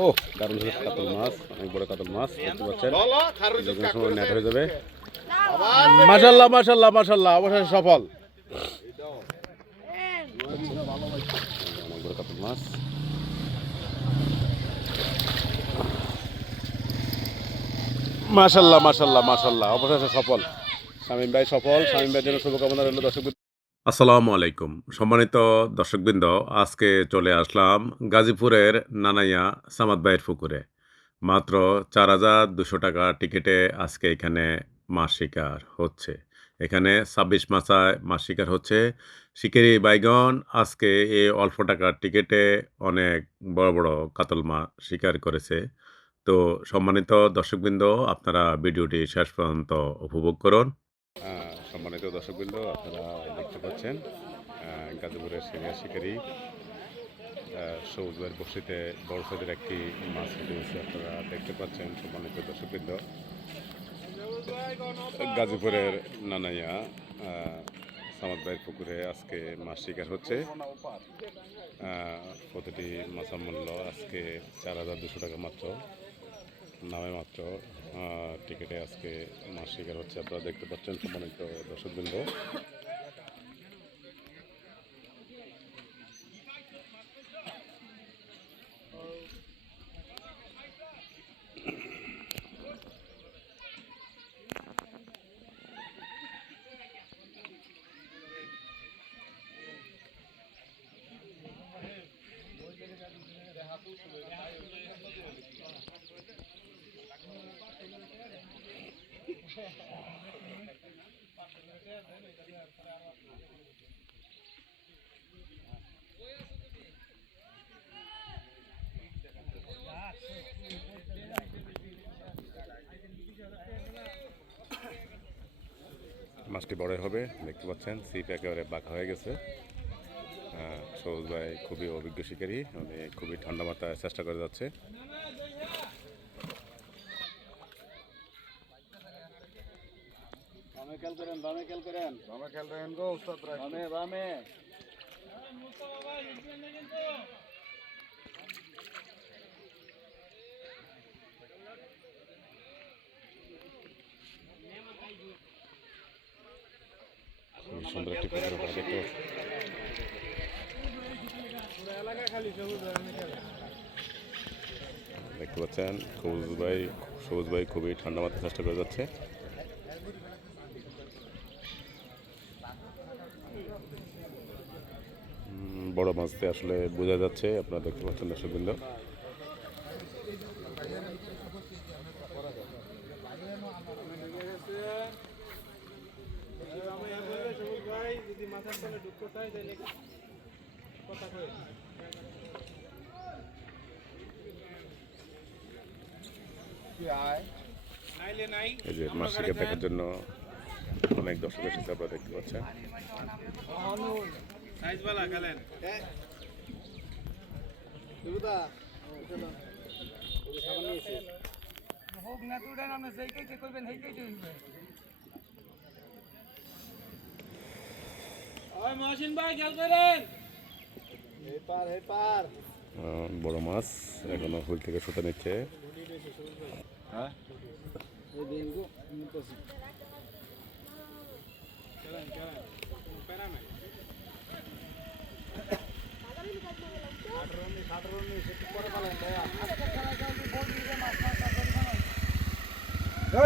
ও দারুণ কাতল মাছ, অনেক বড় কাতল মাছ দেখতে পাচ্ছেন। যে কোনো সময় নেট হয়ে যাবে। মাশাল্লাহ মাশাল্লাহ মাশাল্লাহ, অবশেষে সফল। অনেক বড় কাতল মাছ। মাশাল্লাহ মাশাল্লাহ মাশাল্লাহ, অবশেষে সফল। শামীম ভাই সফল। শামীম ভাইয়ের জন্য শুভকামনা রইল। দর্শক আসসালামু আলাইকুম, সম্মানিত দর্শকবৃন্দ, আজকে চলে আসলাম গাজীপুরের নানাইয়া সামাদ ভাইয়ের পুকুরে। মাত্র 4,200 টাকা টিকিটে আজকে এখানে মাছ শিকার হচ্ছে। এখানে 26 মাচায় মাছ শিকার হচ্ছে। শিকারি বাইগণ আজকে এই অল্প টাকার টিকিটে অনেক বড় বড় কাতল মাছ শিকার করেছে। তো সম্মানিত দর্শকবৃন্দ, আপনারা ভিডিওটি শেষ পর্যন্ত উপভোগ করুন। সম্মানিত দর্শকবৃন্দ, আপনারা দেখতে পাচ্ছেন গাজীপুরের সিনিয়র শিকারি সবুজ ভাইয়ের বসিতে বড় সাইজের একটি মাছ উঠেছে। আপনারা দেখতে পাচ্ছেন সম্মানিত দর্শকবৃন্দ, গাজীপুরের নানাইয়া সামাদ ভাইয়ের পুকুরে আজকে মাছ শিকার হচ্ছে। প্রতিটি মাছের মূল্য আজকে 4,200 টাকা মাত্র, নামে মাত্র টিকিটে আজকে মাছ শিকার হচ্ছে। আপনারা দেখতে পাচ্ছেন সম্মানিত দর্শকবৃন্দ। মাছটি বড় হবে, দেখতে পাচ্ছেন সিপ একেবারে বাঁকা হয়ে গেছে। সবুজ ভাই খুবই অভিজ্ঞ শিকারী, উনি খুবই ঠান্ডা মাথায় চেষ্টা করে যাচ্ছে। খুবই সুন্দর একটি পুকুর আপনারা দেখতে পাচ্ছেন। সবুজ ভাই খুবই ঠান্ডা মাথায় চেষ্টা করে যাচ্ছে। বড় মাছতে আসলে বোঝা যাচ্ছে, আপনারা দেখতে পাচ্ছেন দর্শকবৃন্দ। এই যে মাছ শিকার দেখার জন্য অনেক দর্শক এসেছে, আপনারা দেখতে পাচ্ছেন। বড় মাছ এখনো হুইল থেকে সুতা নিচ্ছে।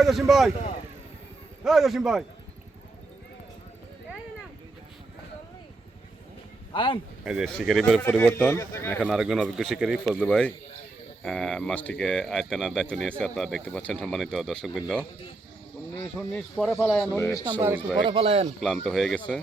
জসিম ভাই, জসিম ভাই, এই যে শিকারি পরিবর্তন, এখন আরেকজন অভিজ্ঞ শিকারী ফজলু ভাই মাছটিকে আয়ত্তানোর দায়িত্ব নিয়েছে। আপনারা দেখতে পাচ্ছেন সম্মানিত দর্শকবৃন্দ। ক্লান্ত হয়ে গেছে।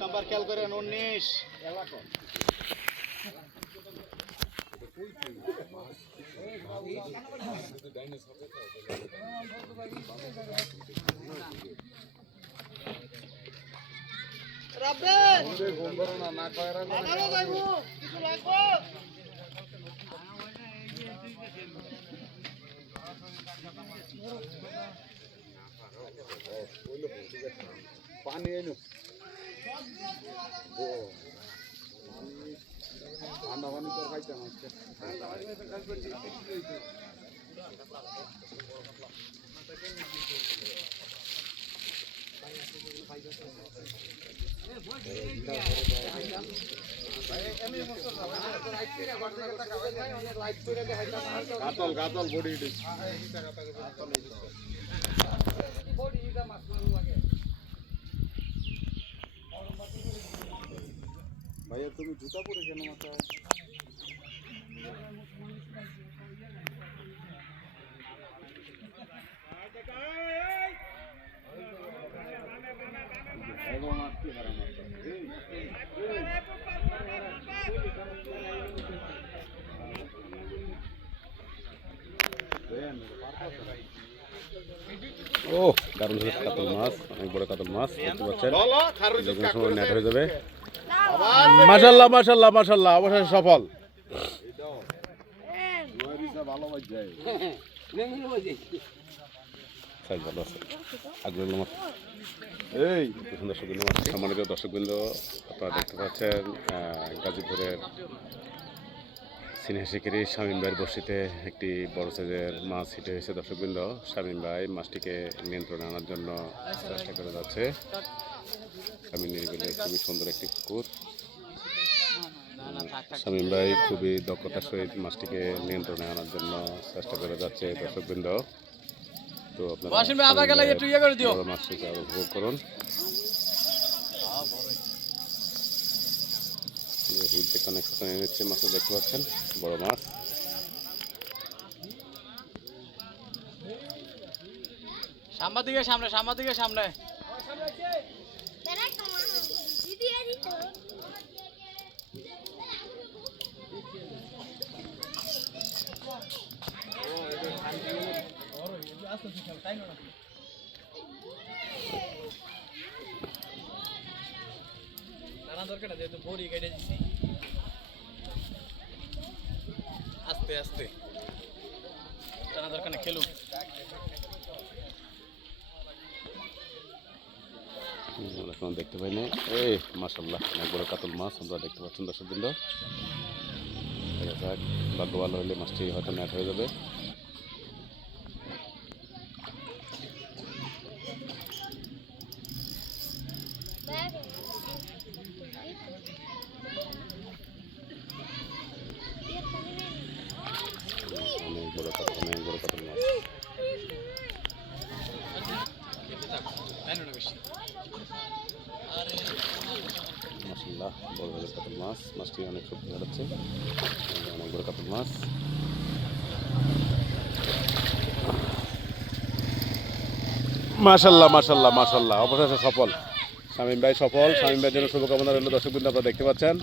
নাম্বার খেয়াল করেন 19 পানি এনো ঠান্ডা পানি তো খাইতাম আজকে কাতল কাতল বডি ভাইয়া তুমি জুতা পরে কেন মাথায় ও দারুণ কাতল মাছ, অনেক বড় কাতল মাছ দেখতে পাচ্ছেন। যে কোনো সময় নেট হয়ে যাবে। মাশাল্লাহ মাশাল্লাহ মাশাল্লাহ, অবশেষে সফল। ভালো বাজ যায় সাইজ ভালো আছে। আগ্রহ মাছ এই সুন্দর সুন্দর মাছ। সম্মানিত দর্শকবৃন্দ, আপনারা দেখতে পাচ্ছেন গাজীপুরের সিনিয়র শিকারি শামীম ভাইয়ের বড়শিতে একটি বড় সাইজের মাছ হিটে হয়েছে। দর্শকবৃন্দ, শামীম ভাই মাছটিকে নিয়ন্ত্রণে আনার জন্য চেষ্টা করে যাচ্ছে। শামীম নিরিবিলে খুবই সুন্দর একটি পুকুর। শামীম ভাই খুবই দক্ষতার সহিত মাছটিকে নিয়ন্ত্রণে আনার জন্য চেষ্টা করে যাচ্ছে। দর্শকবৃন্দ, তো আপনারা মাছটিকে আরো উপভোগ করুন। হুইল থেকে অনেক সময় নিচ্ছে মাছ দেখতে পাচ্ছেন, বড় মাছ। সামনে আস্তে আস্তে টানা দরকার না, খেলুক। এখন দেখতে পাই না। এই মাশাল্লাহ, অনেক বড় কাতল মাছ আমরা দেখতে পাচ্ছেন। দর্শকবৃন্দ, দেখা যাক, ভাগ্য ভালো হলে মাছটি হয়তো নেট হয়ে যাবে। অনেক বড় কাতল, অনেক বড় কাতল মাছ। মাশাল্লাহ, বড় বড় কাতল মাছ। মাছটি অনেক শক্তি হারাচ্ছে। অনেক বড় কাতল মাছ। মাশাল্লাহ মাশাল্লাহ মাশাল্লাহ, অবশেষে সফল। শামীম ভাই সফল। শামীম ভাইয়ের জন্য শুভকামনা রইল। দর্শকবৃন্দ, আপনারা দেখতে পাচ্ছেন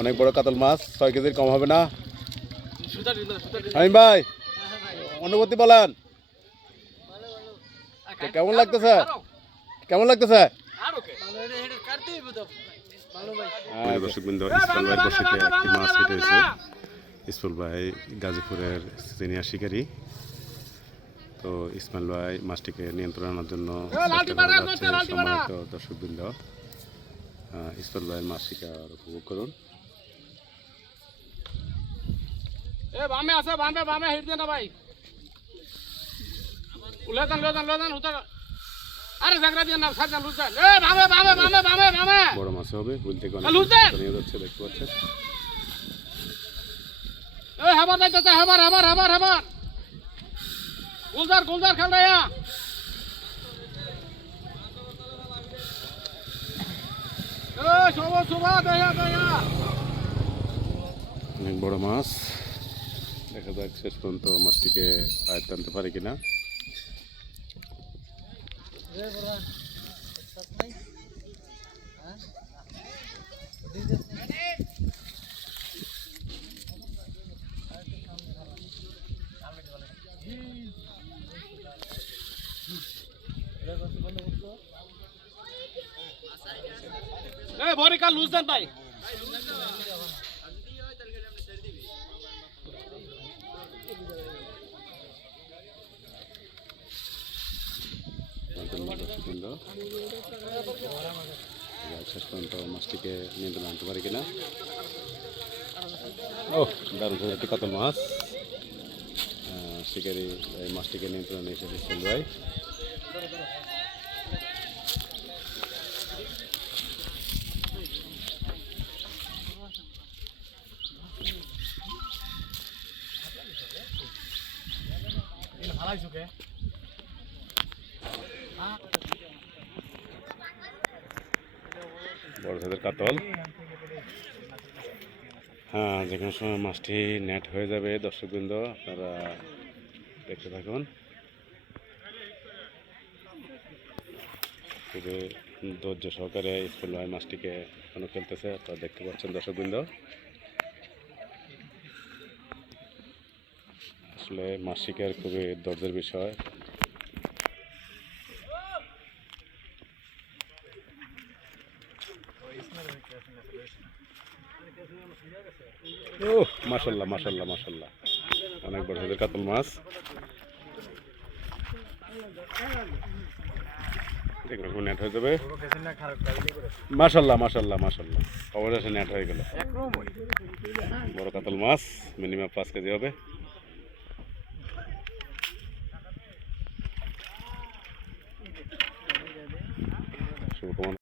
অনেক বড় কাতল মাছ, 6 কেজির কম হবে না। শামীম ভাই, অনুভূতি বলেন, কেমন লাগতেছে? কেমন লাগতেছে? দর্শকবৃন্দ, ইসমাইল ভাইয়ের বড়শিতে একটি মাছ হিট হয়েছে। ইসমাইল ভাই গাজীপুরের সিনিয়র শিকারী। তো ইসমাইল ভাই মাছটিকে নিয়ন্ত্রণ আনার জন্য চেষ্টা করে যাচ্ছে। সম্মানিত দর্শকবৃন্দ, ইসমাইল ভাইয়ের মাছ শিকার উপভোগ করুন। বামে আছে, বামে হিট দেন না ভাই। আরে জাগরা দিয়ে না, সাজা লুজান। বামে বড় মাছ হবে, হুইল থেকে অনেক নিয়ে যাচ্ছে, দেখতে পাচ্ছেন। হেবার যাইতেছে, হেবার গুলজার খেল রায়া। অনেক বড় মাছ, দেখা যাক শেষ পর্যন্ত মাছটিকে আয়ত্ত আনতে পারে কিনা। এই বড়িকা লুজ দেন ভাই দর্শকবৃন্দ, শেষ পর্যন্ত মাছটিকে নিয়ন্ত্রণ আনতে পারি কিনা। ও দারুণ সুন্দর একটি কাতল মাছ। শিকারি এই মাছটিকে নিয়ন্ত্রণে এসেছে ইসমাইল ভাই। বড় সাইজের কাতল। হ্যাঁ, যে কোনো সময় মাছটি নেট হয়ে যাবে দর্শকবৃন্দ, আপনারা দেখতে থাকুন। খুবই ধৈর্য সহকারে ইসমাইল ভাই মাছটিকে এখনো খেলতেছে, আপনারা দেখতে পাচ্ছেন দর্শকবৃন্দ। আসলে মাছ শিকার খুবই ধৈর্যের বিষয়। ও মাশাল্লাহ মাশাল্লাহ মাশাল্লাহ, অনেক বড় সাইজের কাতল মাছ। দেখুন নেট হয়ে যাবে। মাশাল্লাহ মাশাল্লাহ মাশাল্লাহ, অবশেষে নেট হয়ে গেল। বড় কাতল মাছ, মিনিমাম 5 কেজি হবে।